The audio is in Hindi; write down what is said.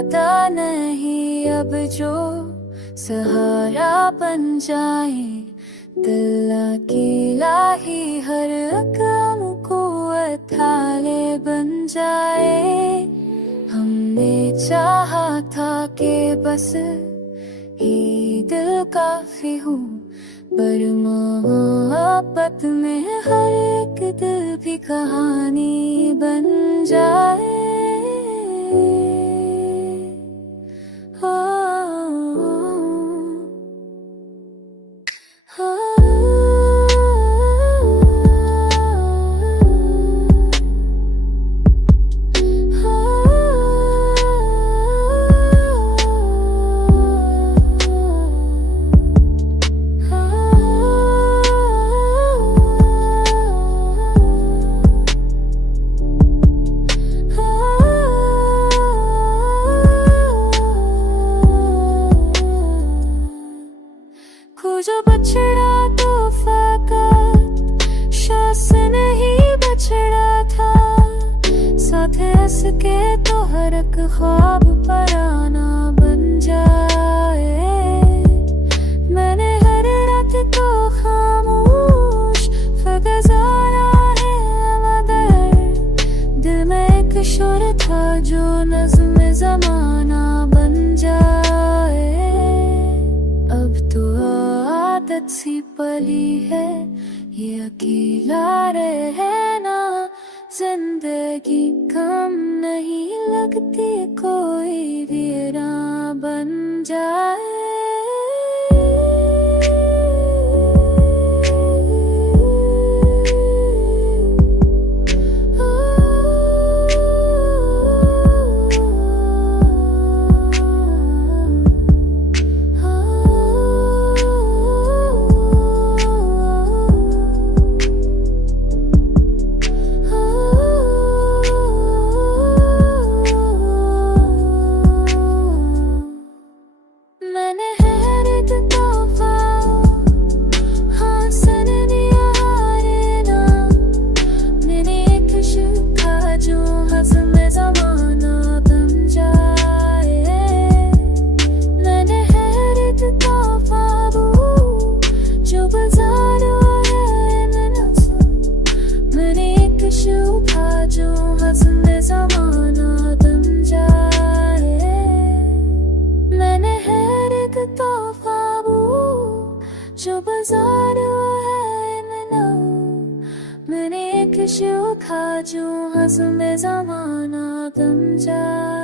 आता नहीं अब जो सहारा बन जाए। दिल अकेला ही हर काम को थाले बन जाए। हमने चाहा था कि बस ही दिल काफी हूँ, पर मोहब्बत में हर एक दिल भी कहानी बन जाए। खोजो बछड़ा तो फ़कत शास नहीं बछड़ा था, साथ इसके तो हर एक ख्वाब पराना बन जाए। मैंने हर रात को खामोश गुजारा है मगर दिल में एक शोर था जो नज़्म ज़माना बन जाए। अब तो आदत सी पली है ये अकेला रहना, जिंदगी कम नहीं लगती कोई वीरा बन जाए। जो बाजार है ना मैंने एक शोखा जो हज़्म ज़माना गम जा।